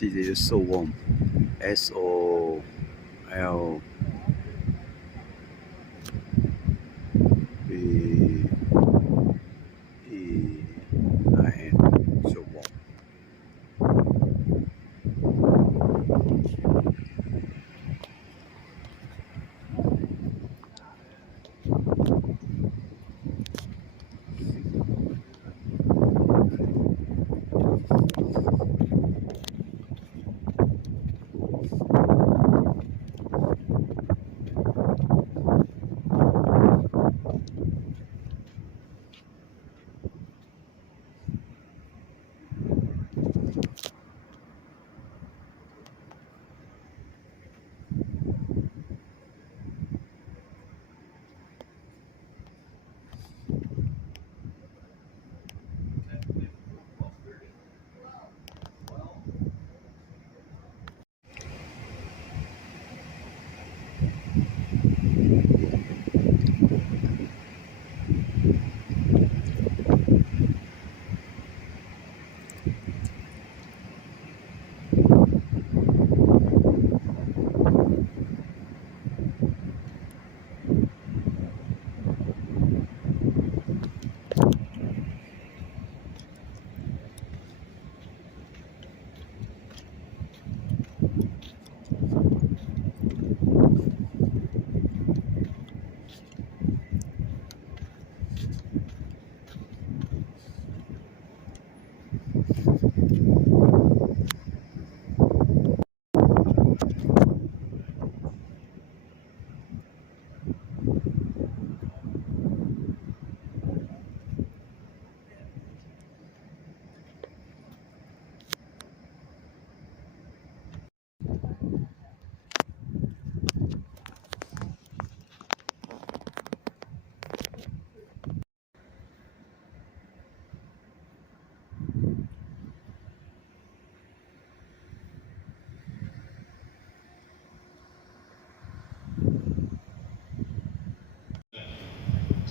see it is so warm. Solven. So warm.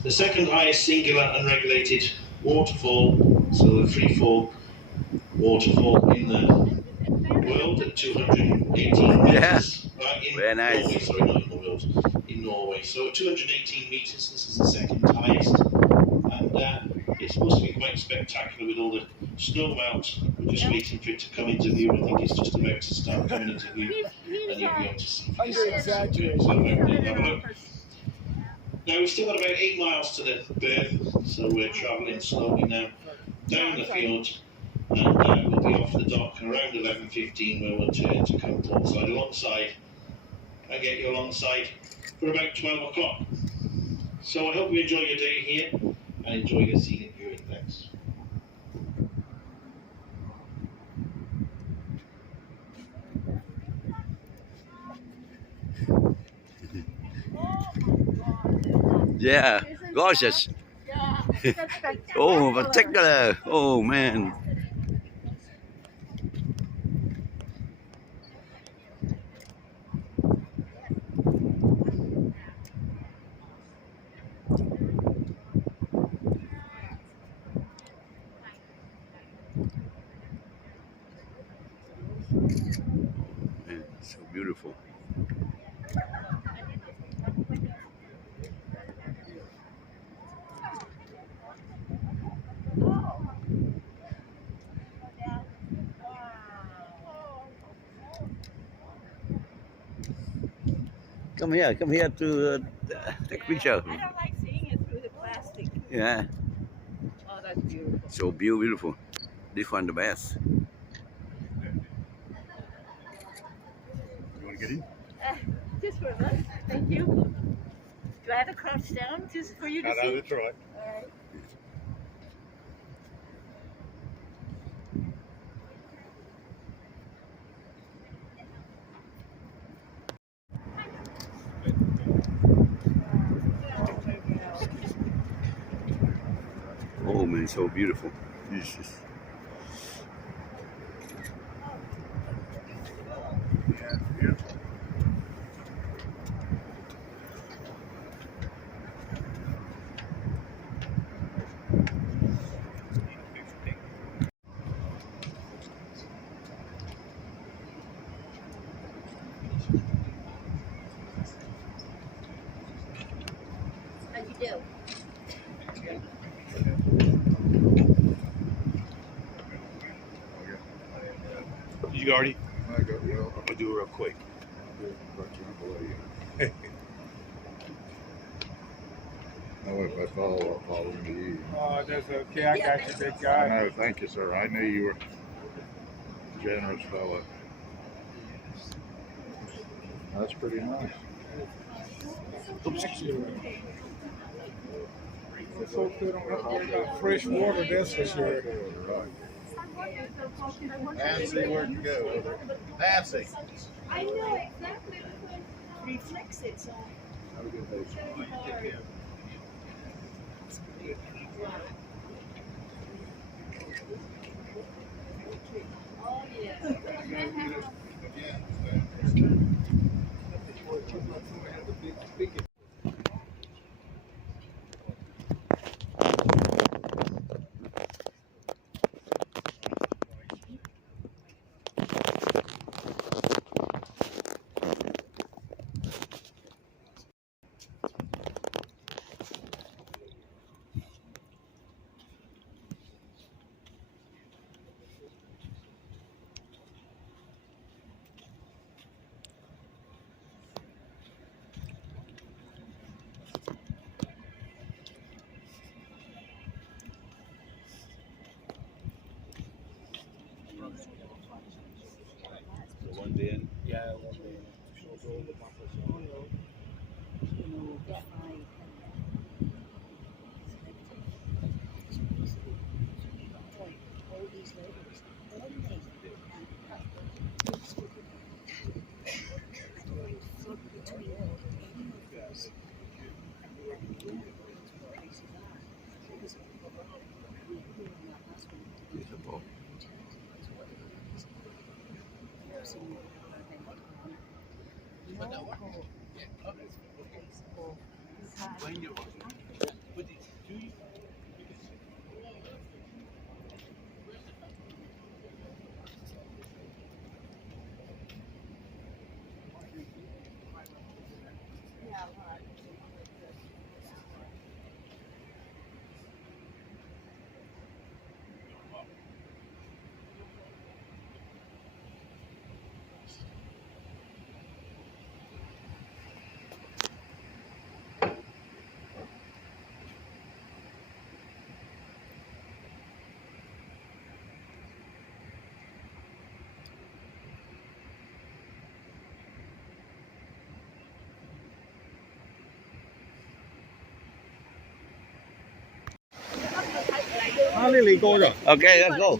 The second highest singular unregulated waterfall, so the free fall waterfall in the world at 218 meters. Very nice. Norway, sorry, not in the world, in Norway. So at 218 meters, this is the second highest, and it's supposed to be quite spectacular with all the snow melt. We're just waiting for it to come into view. I think it's just about to start coming into view, and you'll be able to see. So have a look. Now we've still got about 8 miles to the berth, so we're travelling slowly now down the field, and we'll be off the dock around 11:15 where we'll turn to come portside alongside and get you alongside for about 12 o'clock. So I hope you enjoy your day here and enjoy your scenic viewing. Thanks. Yeah, gorgeous. Oh, particular. Oh man. Man, so beautiful. Come here to take a picture. I don't like seeing it through the plastic. Yeah, Oh, that's beautiful. so beautiful. This one the best. You want to get in? Just for a minute. Thank you. Do I have to crouch down just for you to see? No, that's all right. All right. Oh man, so beautiful. Jesus. Yeah, beautiful. do. You go already? I go. Well, I'm gonna do it real quick. Oh, if I follow, I'll follow you. Oh, that's okay. I got you, big guy. No, thank you, sir. I knew you were a generous fella. That's pretty nice. It's so good on that. Got fresh water, that's for sure. Nancy, where'd you go? Nancy. I know exactly because it reflects it. So. Have a good day, sir. Oh yeah. So one day in. Yeah, one day. Beautiful. Lily go rồi. Okay, let's go.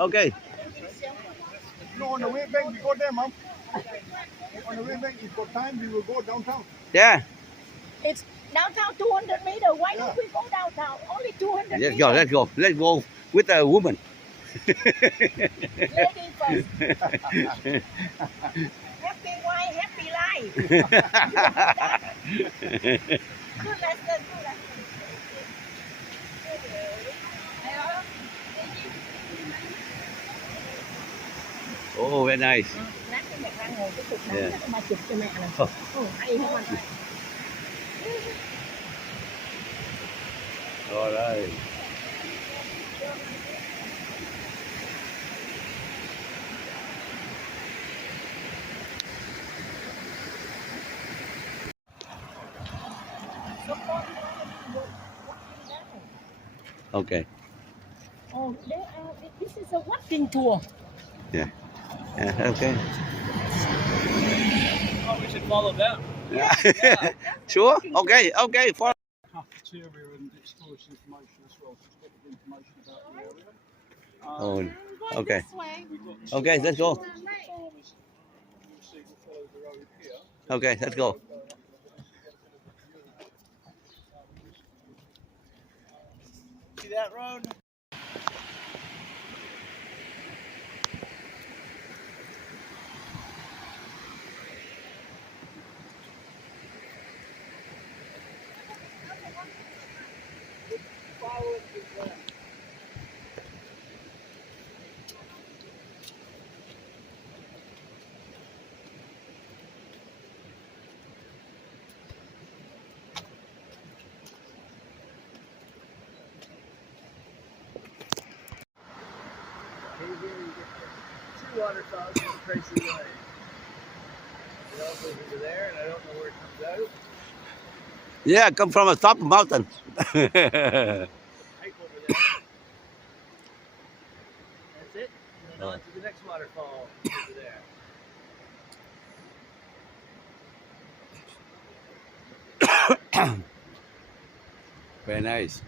Okay. No, on the way back, we go there, Mom. On the way back, if got time, we will go downtown. Yeah. It's downtown 200 meters. Why don't we go downtown? Only 200 Let's meters. go. Let's go. Let's go with a woman. Lady first. Happy wife, happy life. Good lesson, good lesson. Oh, very nice. Lát cái mẹ ra ngồi cái cục Yeah. nóng mà chụp cho mẹ này. Hay không anh? All right. Okay. Oh, this is a walking tour. Yeah. Okay. Oh, we should follow them. Yeah. Sure. Okay. Okay. For. Cafeteria and it stores information as well. Just get the information about the area. Oh. Okay. Okay. Let's go. Okay. Let's go. that road? Follow it to the left. Here you get two waterfalls in Tracy Way. It all goes into there, and I don't know where it comes out. Yeah, come from a top mountain. Pipe over there. That's it. And then on to the next waterfall over there. Very nice.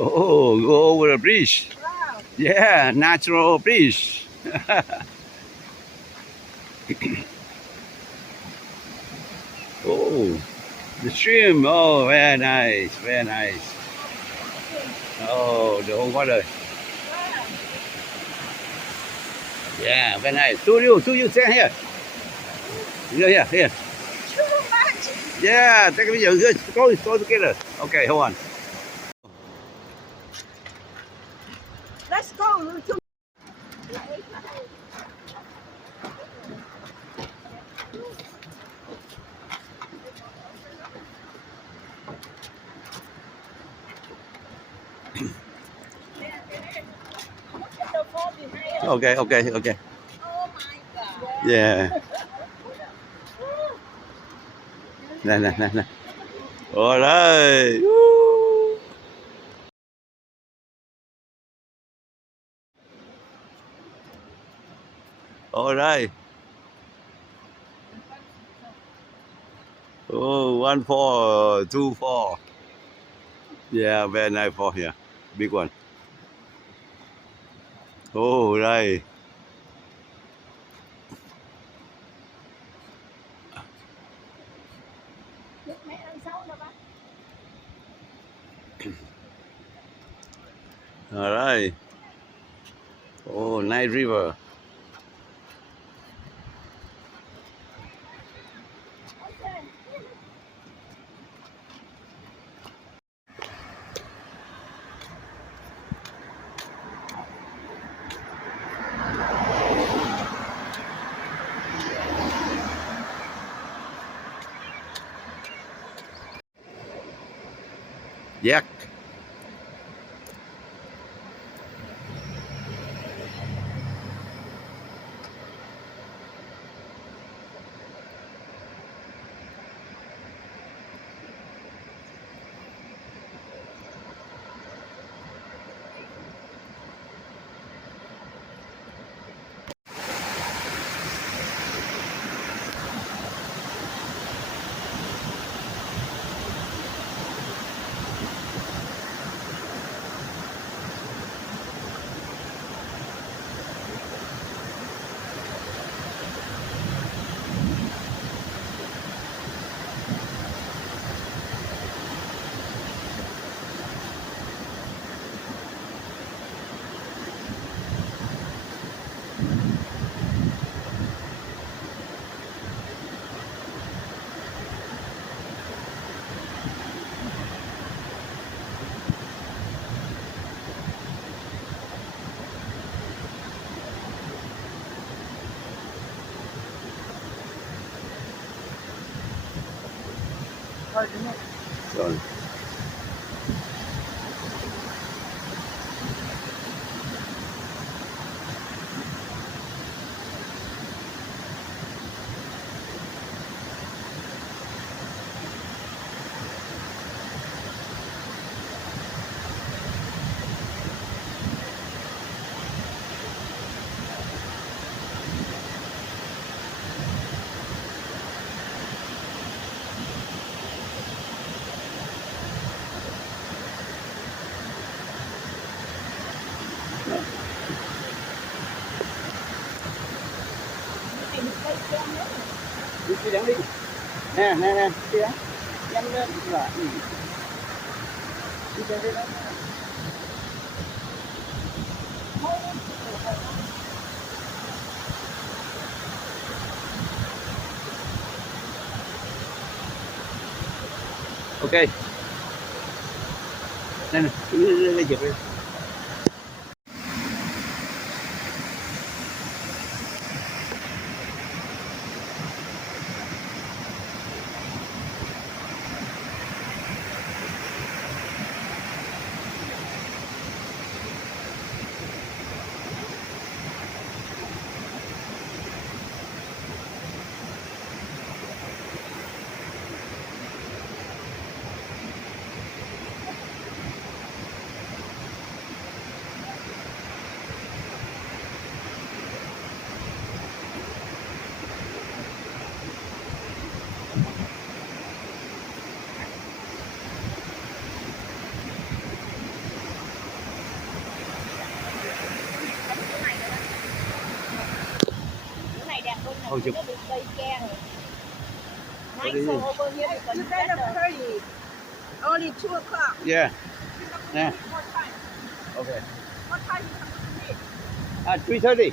Oh, go over a bridge. Wow. Yeah, natural bridge. Oh, the stream. Oh, very nice, very nice. Oh, the whole water. Yeah, very nice. Two you stand here. Here. Too much. Yeah, take a video. Good. Go together. Okay, hold on. Let's go. Okay. Oh my God. Yeah. Nè. All right. Woo. All right. Oh, 1 4, 2 4. Yeah, very nice for here. Big one. Oh, right. All right. Oh, nice river. Yak. hard to know. Sorry. Đi đắng đi. Nè, nè, nè, đi đắng. Nhắm lên là. Đi đắng đi đó. Ok. Nè nè, đi chụp đi. Ôi chụp. You better hurry. Only 2 o'clock. Yeah. Yeah. What time? Okay. What time you come to meet? At 3:30. 3:30.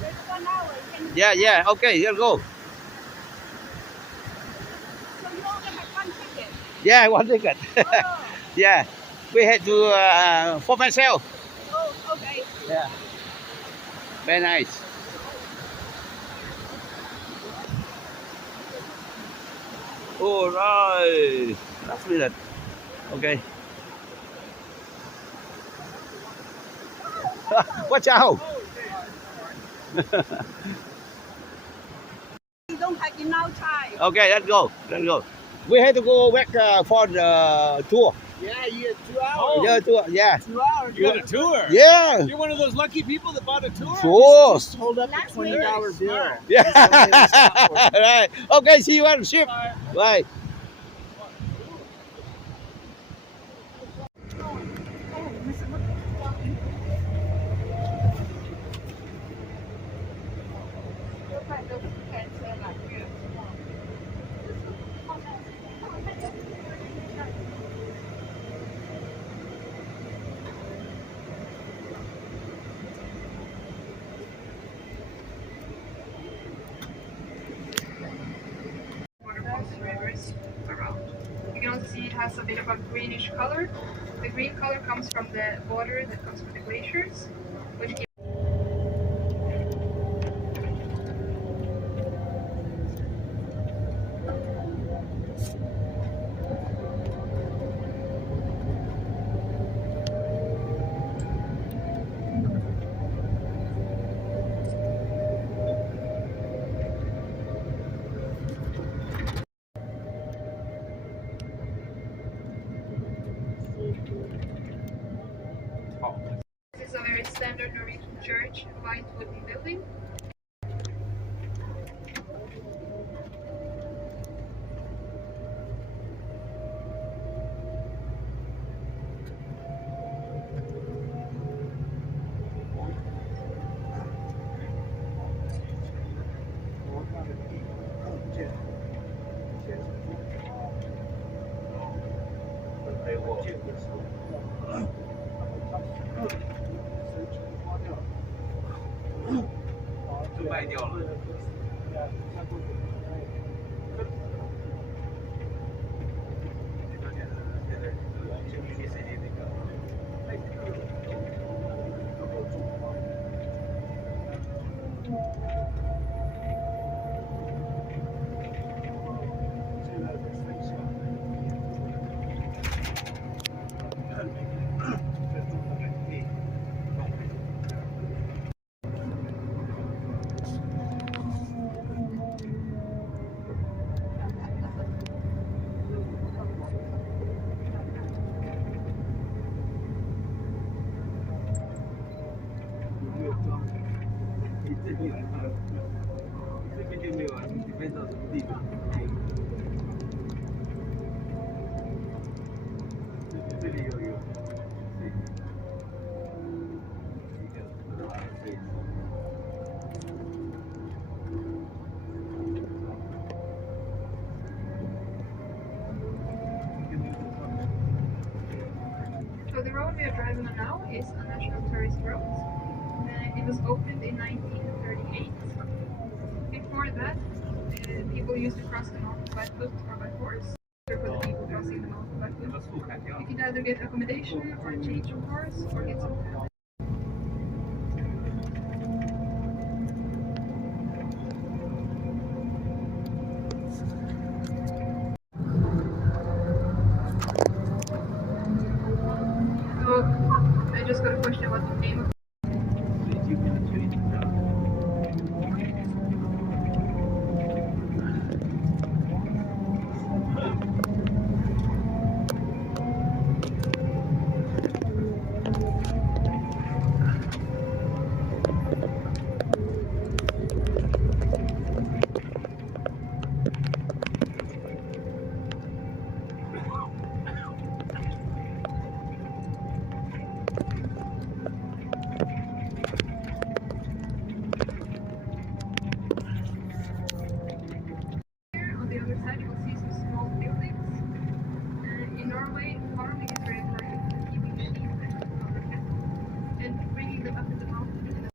There's 1 hour. You can. Yeah, yeah. Okay, let's go. So you only have 1 ticket. Yeah, one ticket. Oh. Yeah. We had to for myself. Oh, okay. Yeah. Very nice. All right. Last minute. Okay. Watch out. You don't have enough time. Okay, let's go. Let's go. We had to go back for the tour. Yeah, you get 2 hours. Yeah, tour. Yeah. 2 hours. You got a tour? Yeah. You're one of those lucky people that bought a tour? Sure. Just hold up the $20 bill. Yeah. Right. Okay, see you on the ship. Bye. Waterfalls and rivers around. You can also see it has a bit of a greenish color. The green color comes from the water that comes from the glaciers, which gives this is a very standard Norwegian church, white wooden building. So the road we are driving on now is a national tourist road. It was opened in 1938. Before that, people used to cross the mountain by foot or by horse. For the people crossing the mountain by foot, you could either get accommodation or change of horse or get some food. So I just got a question about the name of on the other side you will see some small buildings. In Norway, farming is very important for keeping sheep and other cattle and bringing them up in the mountain.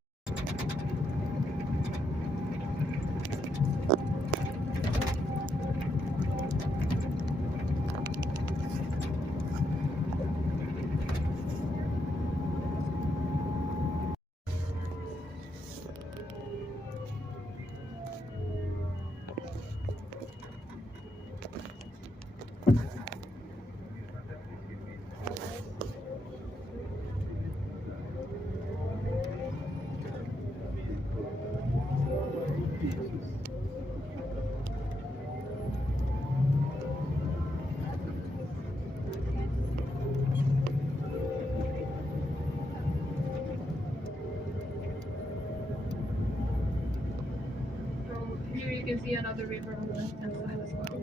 So here you can see another river on the left hand side as well.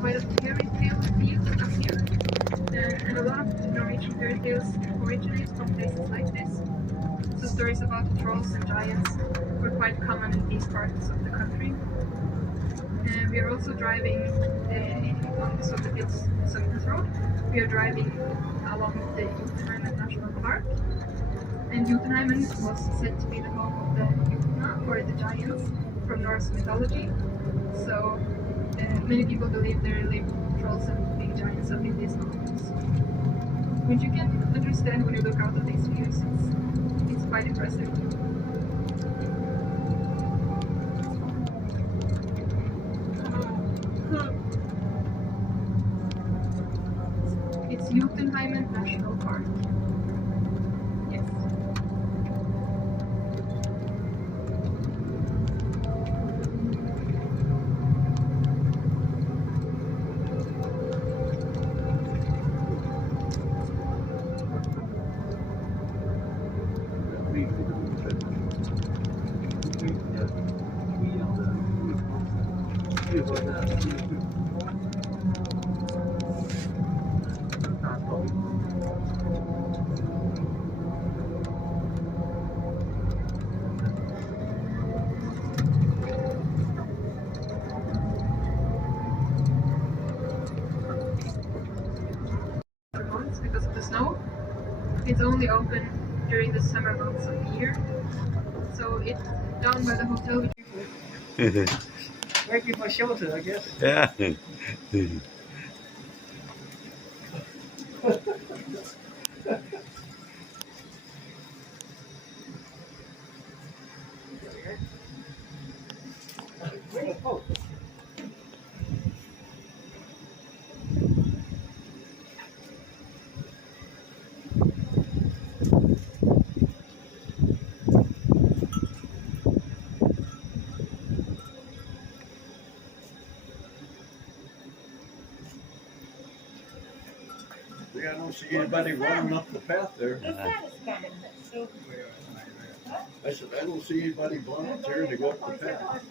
Quite a fairy tale field up here, and a lot of Norwegian fairy tales originate from places like this. So stories about trolls and giants were quite common in these parts of the country. We are also driving on Skjolden road. We are driving along the Jotunheimen National Park, and Jotunheimen was said to be the home of the Jotuna, or the giants, from Norse mythology. So many people believe there live trolls and big giants up in these mountains, which you can understand when you look out of these views. It's quite impressive. It's Jotunheimen National Park. Yes. Because of the snow, It's only open during the summer months of the year. So it's down by the hotel. Waiting for shelter, I guess. Yeah. Oh. I don't see anybody running up the path there. I said, I don't see anybody volunteering to go up the path.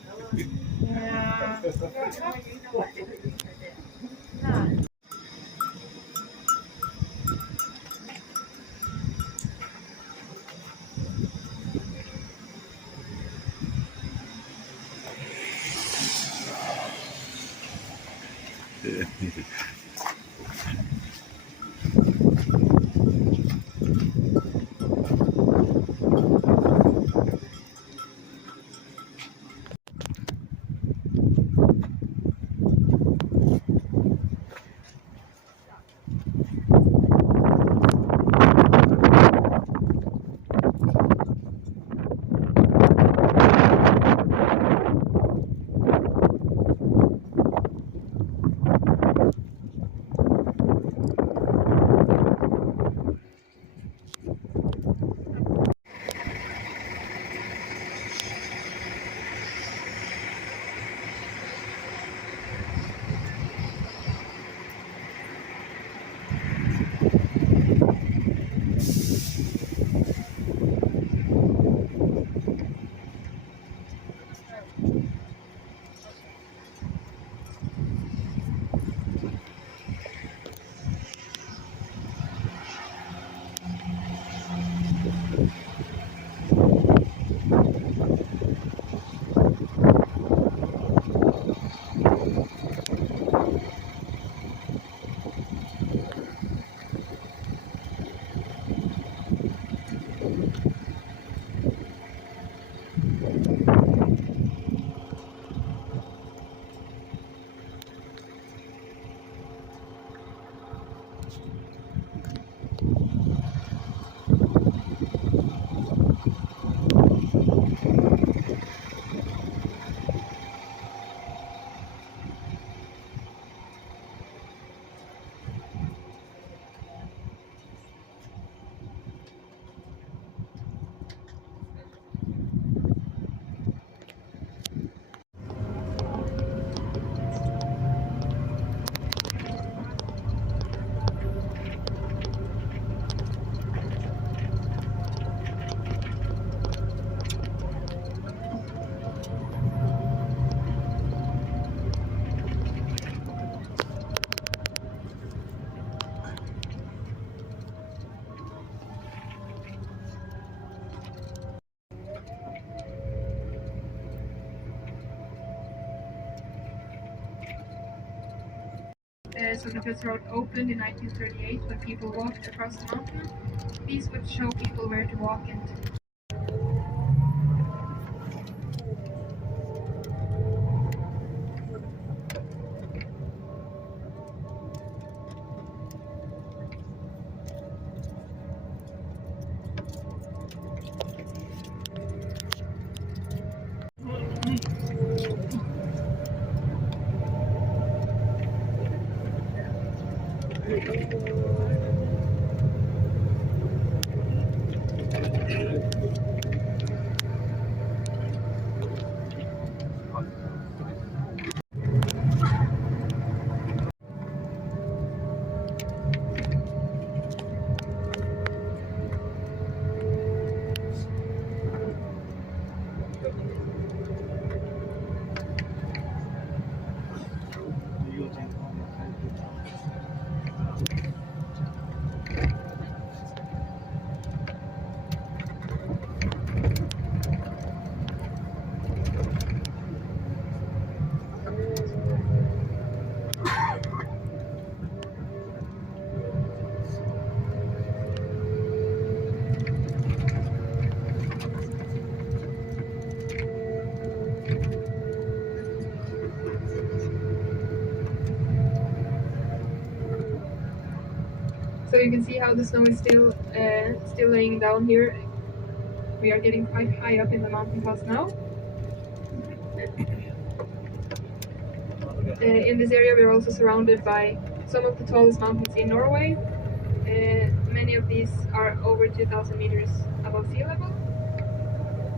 Skjolden Road opened in 1938 when people walked across the mountain. These would show people where to walk and So you can see how the snow is still laying down here. We are getting quite high up in the mountain pass now. In this area we are also surrounded by some of the tallest mountains in Norway. Many of these are over 2,000 meters above sea level.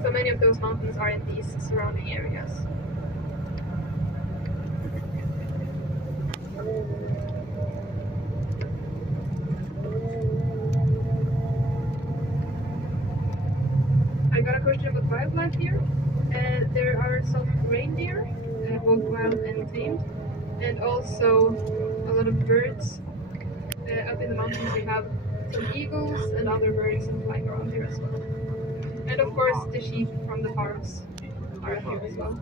So many of those mountains are in these surrounding areas. I got a question about wildlife here. There are some reindeer, both wild and tamed, and also a lot of birds. Up in the mountains we have some eagles and other birds flying around here as well. And of course the sheep from the farms are here as well.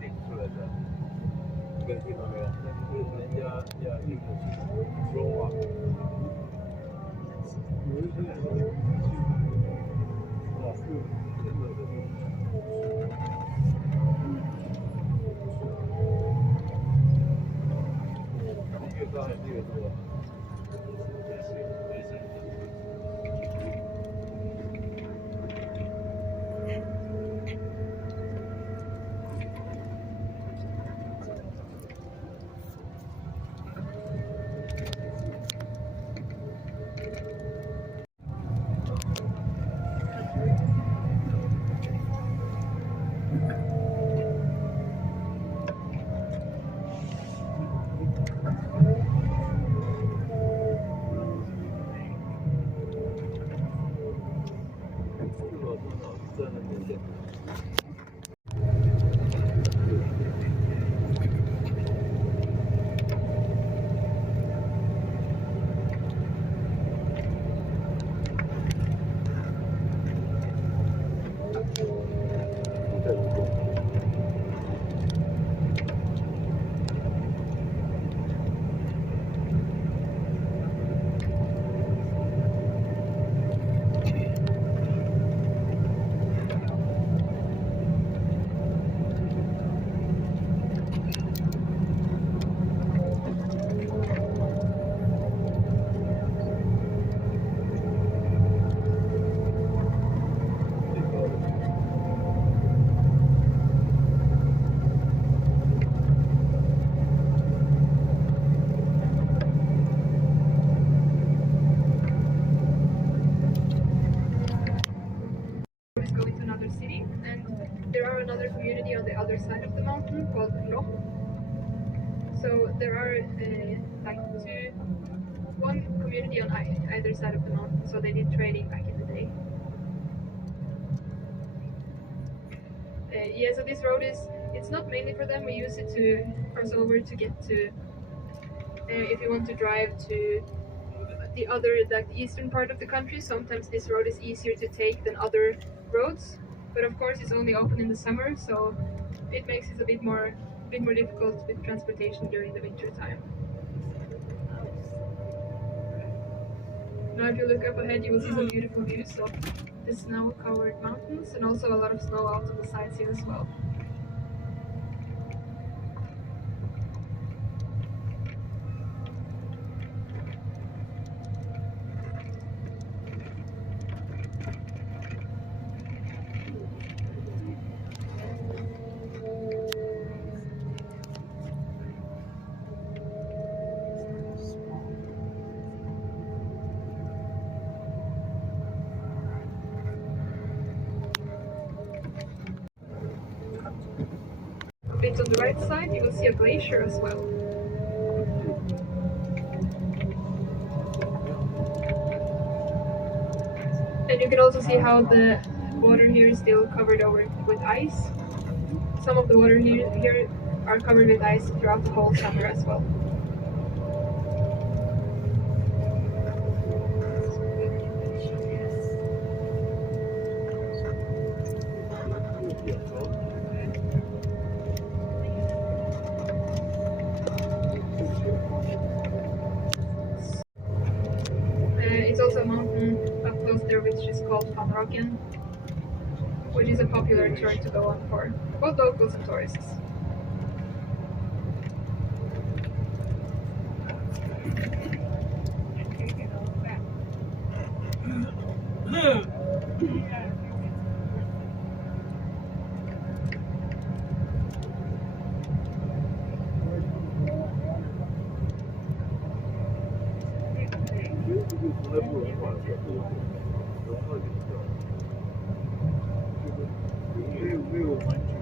City, and there are another community on the other side of the mountain called Loch. So there are one community on either side of the mountain, so they did trading back in the day. Yeah, so this road it's not mainly for them. We use it to cross over to get to, if you want to drive to the other, like the eastern part of the country, sometimes this road is easier to take than other roads. But of course it's only open in the summer, so it makes it a bit more difficult with transportation during the winter time. Now if you look up ahead you will see some beautiful views of the snow-covered mountains and also a lot of snow out on the sides here as well. A bit on the right side you will see a glacier as well. And you can also see how the water here is still covered over with ice. Some of the water here are covered with ice throughout the whole summer as well. It's also a mountain up close there which is called Skjolden, which is a popular tour to go on for both locals and tourists. 没有完全。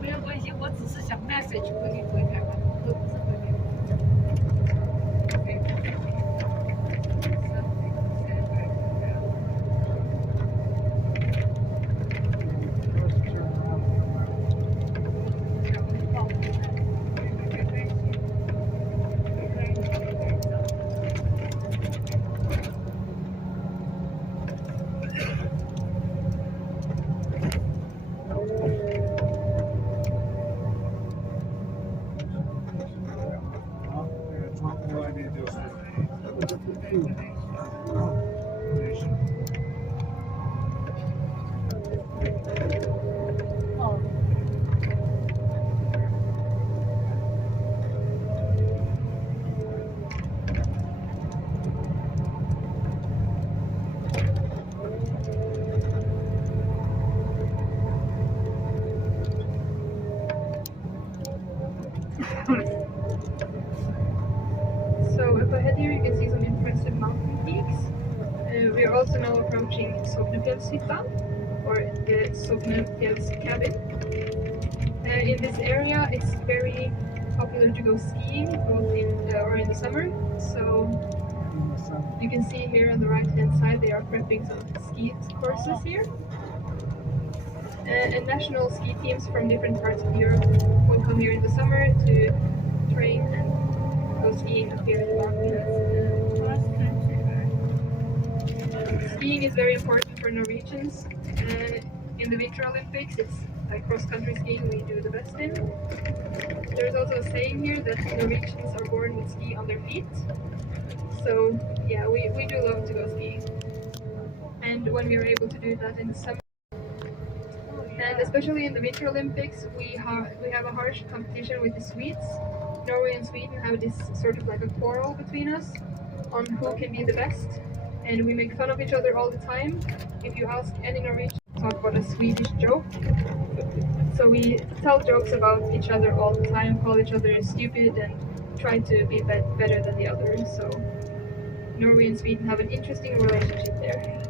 没有关系，我只是想 message 回给台湾，都不是回给。So up ahead here you can see some impressive mountain peaks. We are also now approaching Skjolden, or the Skjolden cabin. In this area it's very popular to go skiing, both in the summer. So you can see here on the right hand side they are prepping some ski courses here. And national ski teams from different parts of Europe will come here in the summer to train and go skiing up here in the mountains. Skiing is very important for Norwegians. In the Winter Olympics, it's like cross-country skiing we do the best in. There's also a saying here that Norwegians are born with ski on their feet. So yeah, we do love to go skiing. And when we are able to do that in the summer, and especially in the Winter Olympics, we have a harsh competition with the Swedes. Norway and Sweden have this sort of like a quarrel between us on who can be the best, and we make fun of each other all the time. If you ask any Norwegian, talk about a Swedish joke. So we tell jokes about each other all the time, call each other stupid, and try to be better than the other. So Norway and Sweden have an interesting relationship there.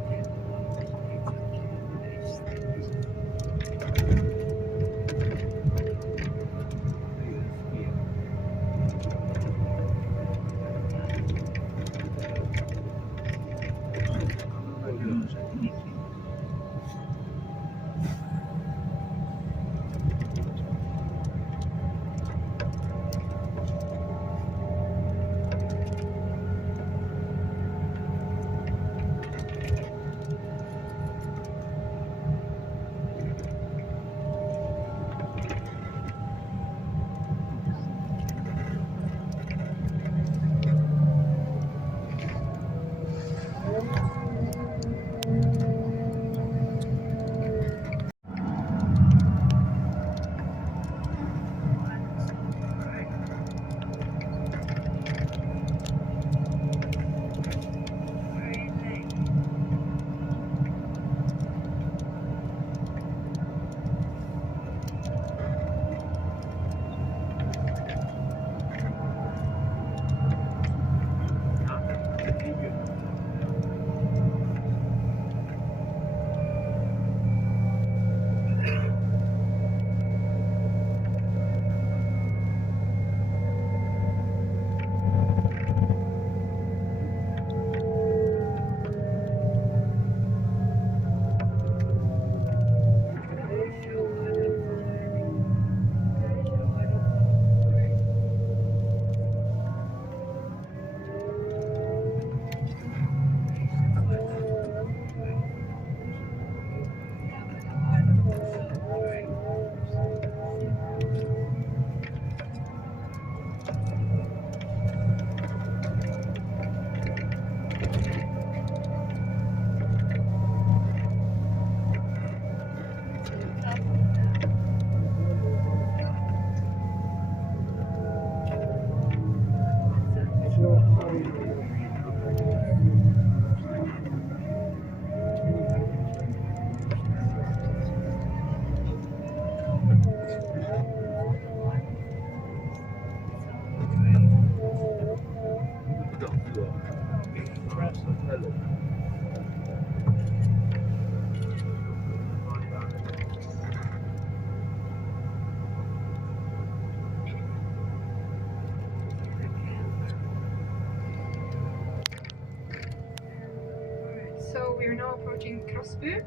approaching Krossbu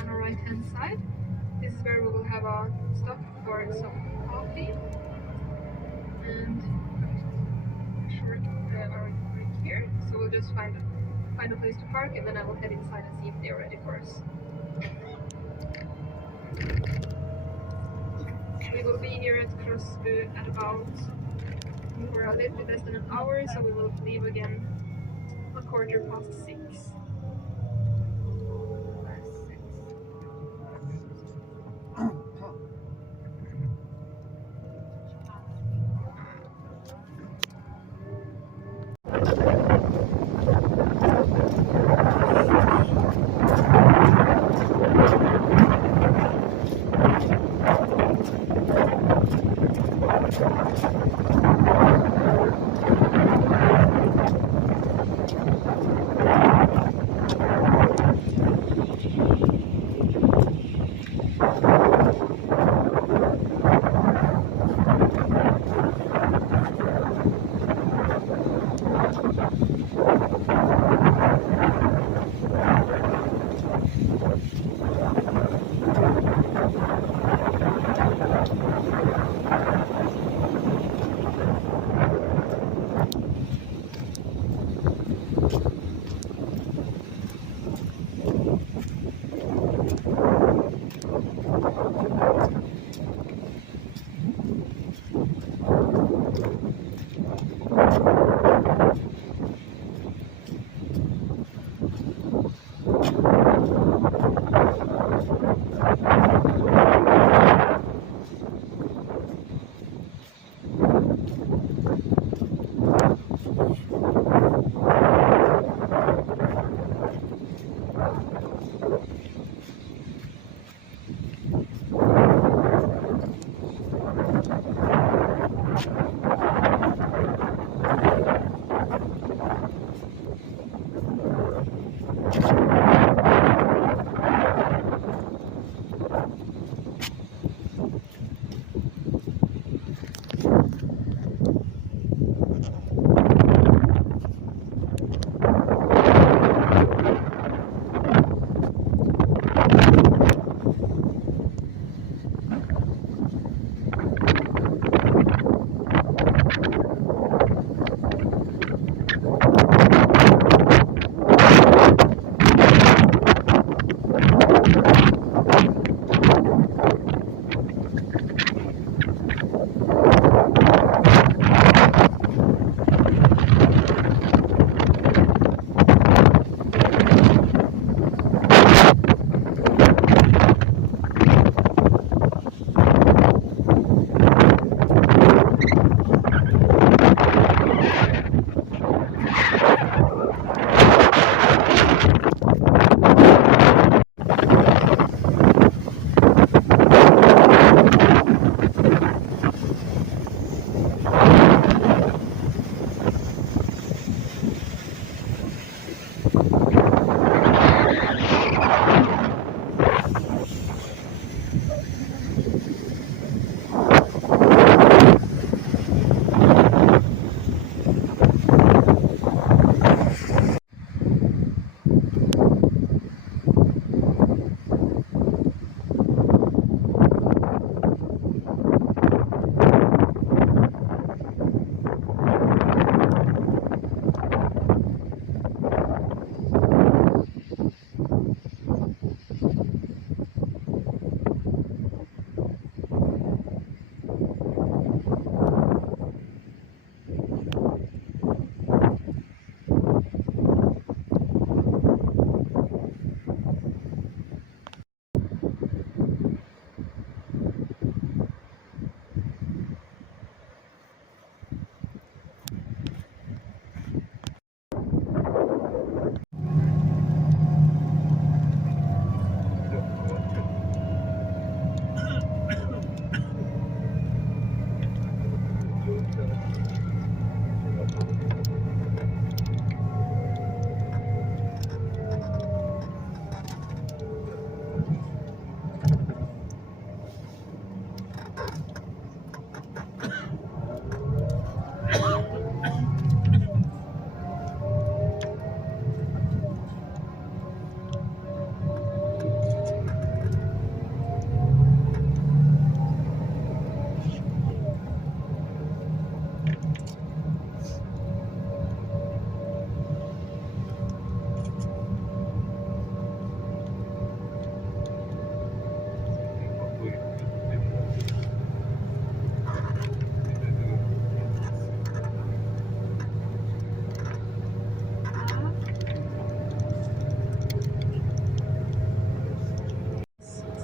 on our right hand side. This is where we will have a stop for some coffee. And short right here. So we'll just find a place to park, and then I will head inside and see if they're ready for us. We will be here at Krossbu at about for a little bit less than an hour, so we will leave again a 6:15.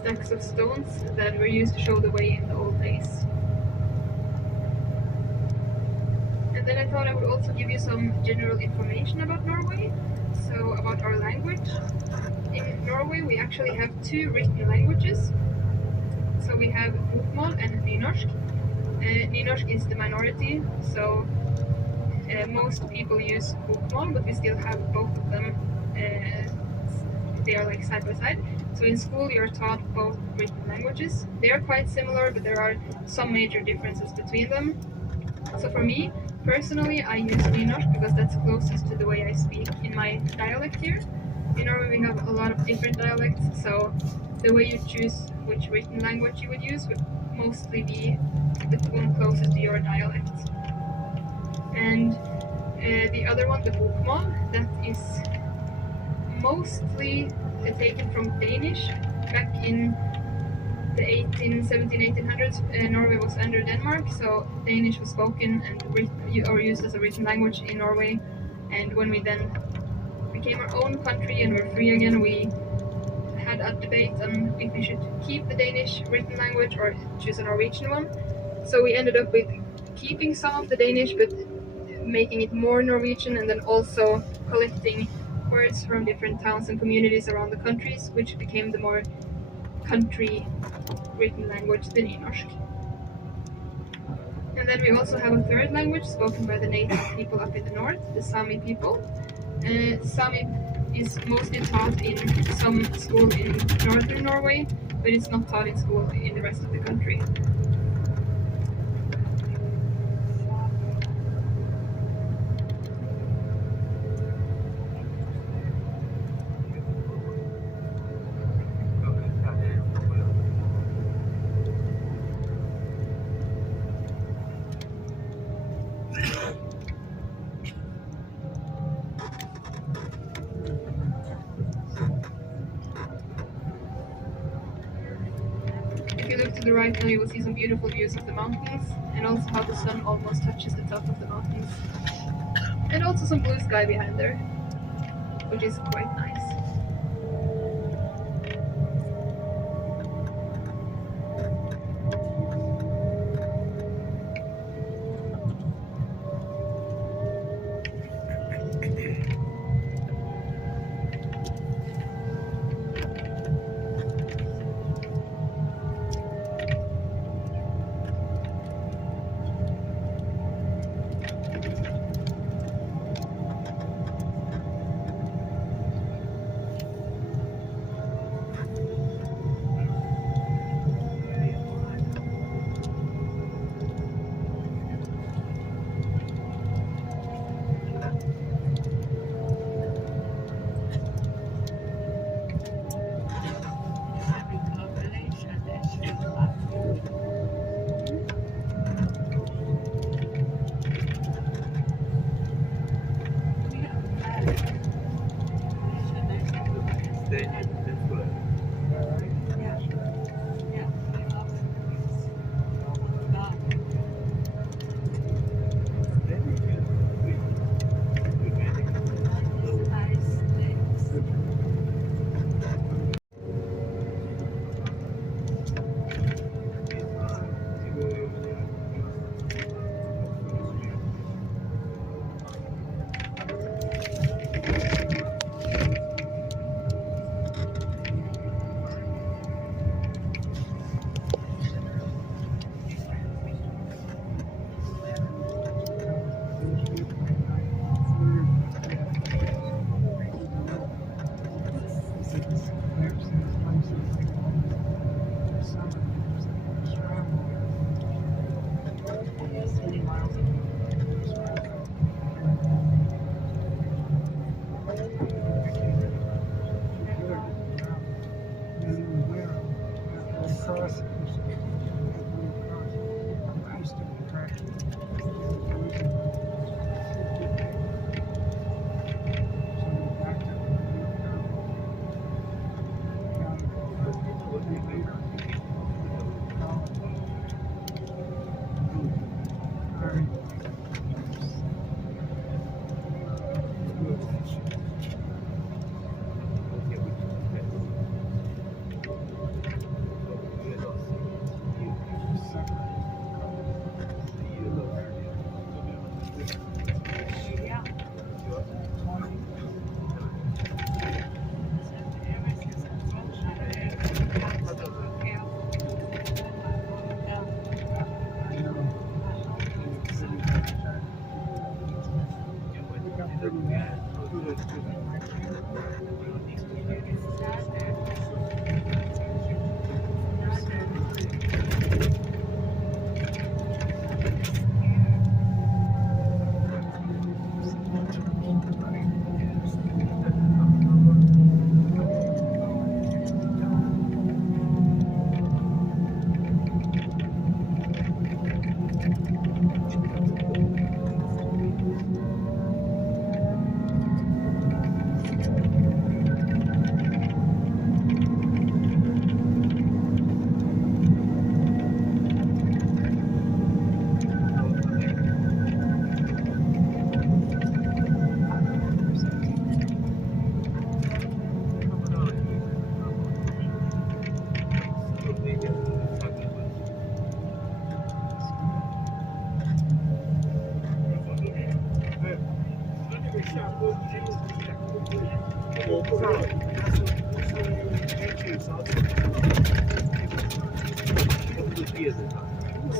stacks of stones that were used to show the way in the old days. And then I thought I would also give you some general information about Norway, so about our language. In Norway we actually have two written languages. So we have bokmål and nynorsk. Nynorsk is the minority, so most people use bokmål, but we still have both of them. They are like side by side. So in school you're taught both written languages. They are quite similar, but there are some major differences between them. So for me, personally, I use nynorsk because that's closest to the way I speak in my dialect here. In Norway we have a lot of different dialects, so the way you choose which written language you would use would mostly be the one closest to your dialect. And the other one, the bokmål, that is mostly taken from Danish. Back in the 1800s, Norway was under Denmark, so Danish was spoken and used as a written language in Norway. And when we then became our own country and were free again, we had a debate on if we should keep the Danish written language or choose a Norwegian one. So we ended up with keeping some of the Danish, but making it more Norwegian, and then also collecting words from different towns and communities around the countries, which became the more country written language, the nynorsk. And then we also have a third language spoken by the native people up in the north, the Sami people. Sami is mostly taught in some school in northern Norway, but it's not taught in school in the rest of the country. If you look to the right now, you will see some beautiful views of the mountains, and also how the sun almost touches the top of the mountains. And also some blue sky behind there, which is quite nice.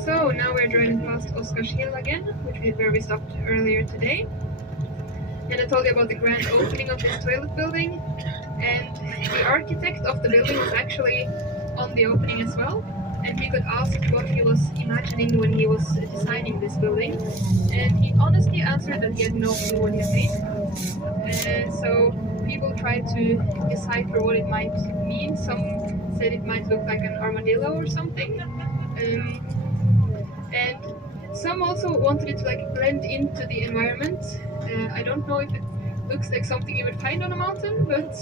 So now we're driving past Skjolden again, where we stopped earlier today. And I told you about the grand opening of this toilet building. And the architect of the building was actually on the opening as well. And he got asked what he was imagining when he was designing this building. And he honestly answered that he had no clue what he had made. So people tried to decipher what it might mean. Some said it might look like an armadillo or something. And some also wanted it to like blend into the environment. I don't know if it looks like something you would find on a mountain, but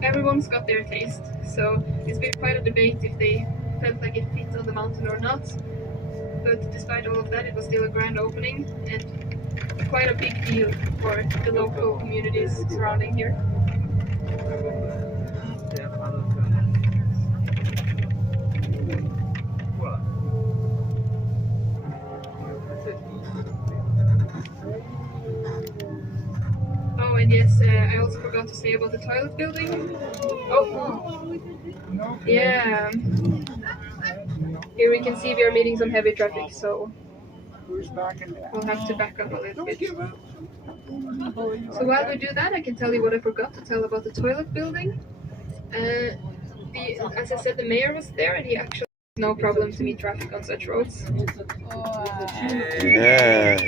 everyone's got their taste. So it's been quite a debate if they felt like it fit on the mountain or not. But despite all of that, it was still a grand opening and quite a big deal for the local communities surrounding here. Oh, and yes, I also forgot to say about the toilet building. Oh, yeah. Here we can see we are meeting some heavy traffic, so we'll have to back up a little bit. So while we do that, I can tell you what I forgot to tell about the toilet building. As I said, the mayor was there, and he actually had no problem to meet traffic on such roads. Yeah.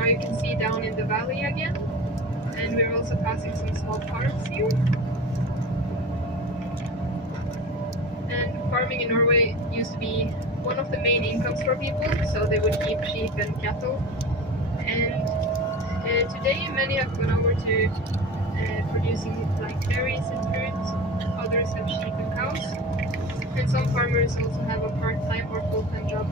You can see down in the valley again, and we're also passing some small farms here. And farming in Norway used to be one of the main incomes for people, so they would keep sheep and cattle. And today many have gone over to producing like berries and fruit. Others have sheep and cows, and some farmers also have a part-time or full-time job.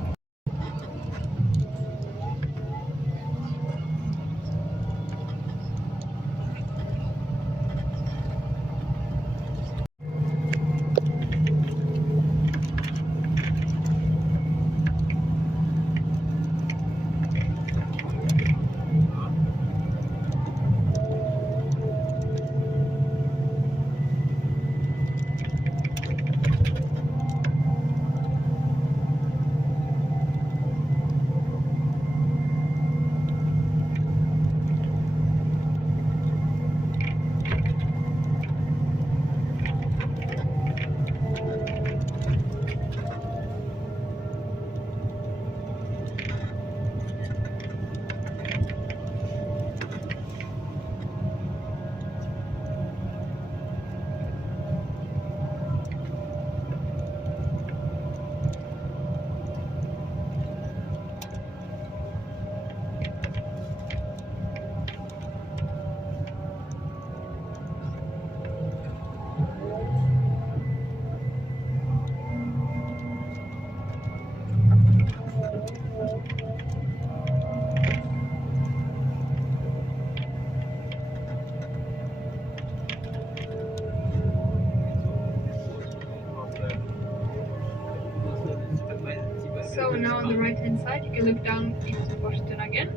So now on the right hand side you can look down into Skjolden again.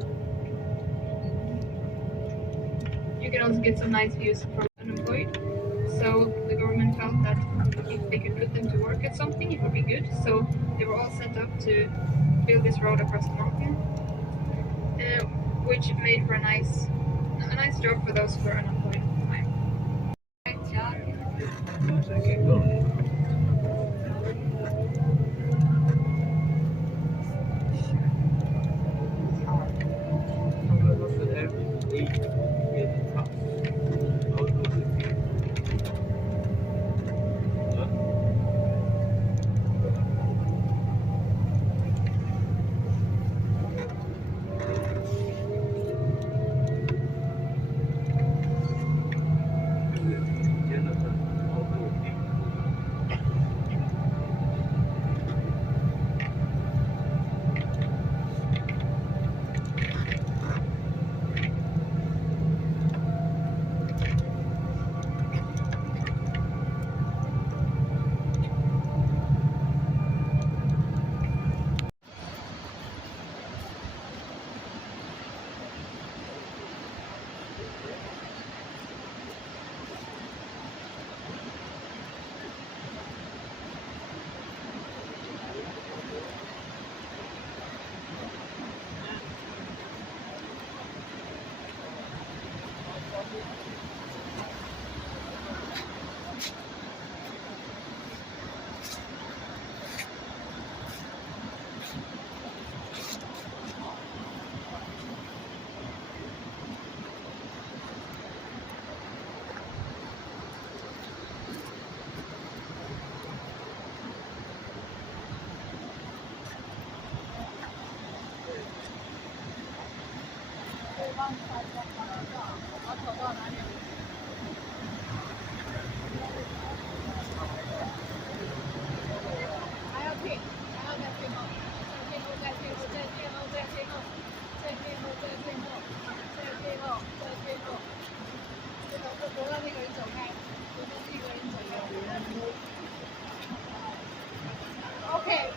You can also get some nice views from unemployed. So the government felt that if they could put them to work at something, it would be good. So they were all set up to build this road across the mountain, which made for a nice job for those who were unemployed at the time.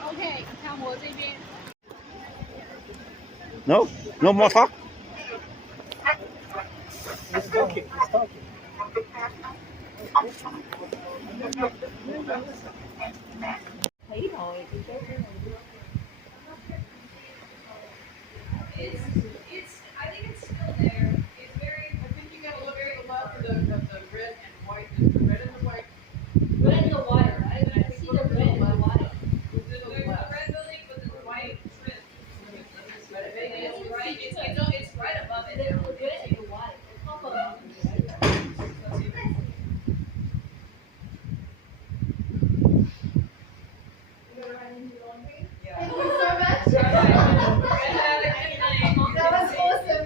OK，看我这边。 No, no more talk. He's talking. He's talking. It's. I think it's still there. It's very. I think you gotta look very well for the red and white. The red and the white. Red and the white, right? I see the red and the white. There's the red building with the white trim. It's right. It's right above it. The red and the white. Top of it. Thank you so much. That was awesome.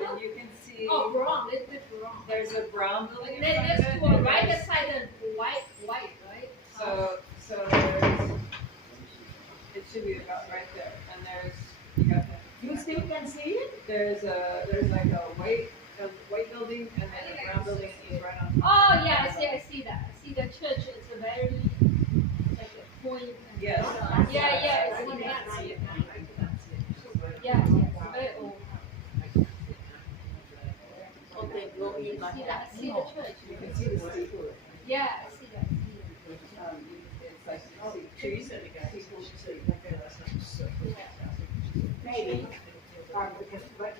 And you can see. Oh, brown. Let's do brown. There's a brown building. Let's do a right side and white, right? So there's. It should be about right there, and there's. You got that. You still can see it? There's like a white building, and then a brown building is right on. Oh yeah, I see that. I see the church. It's a very like a point. Yes. Yeah, I see that. Yeah, it's very old. Okay, go in like that. I see the church. You can see the steeple. Yeah, I see that. It's like you see trees and Maybe. Because, but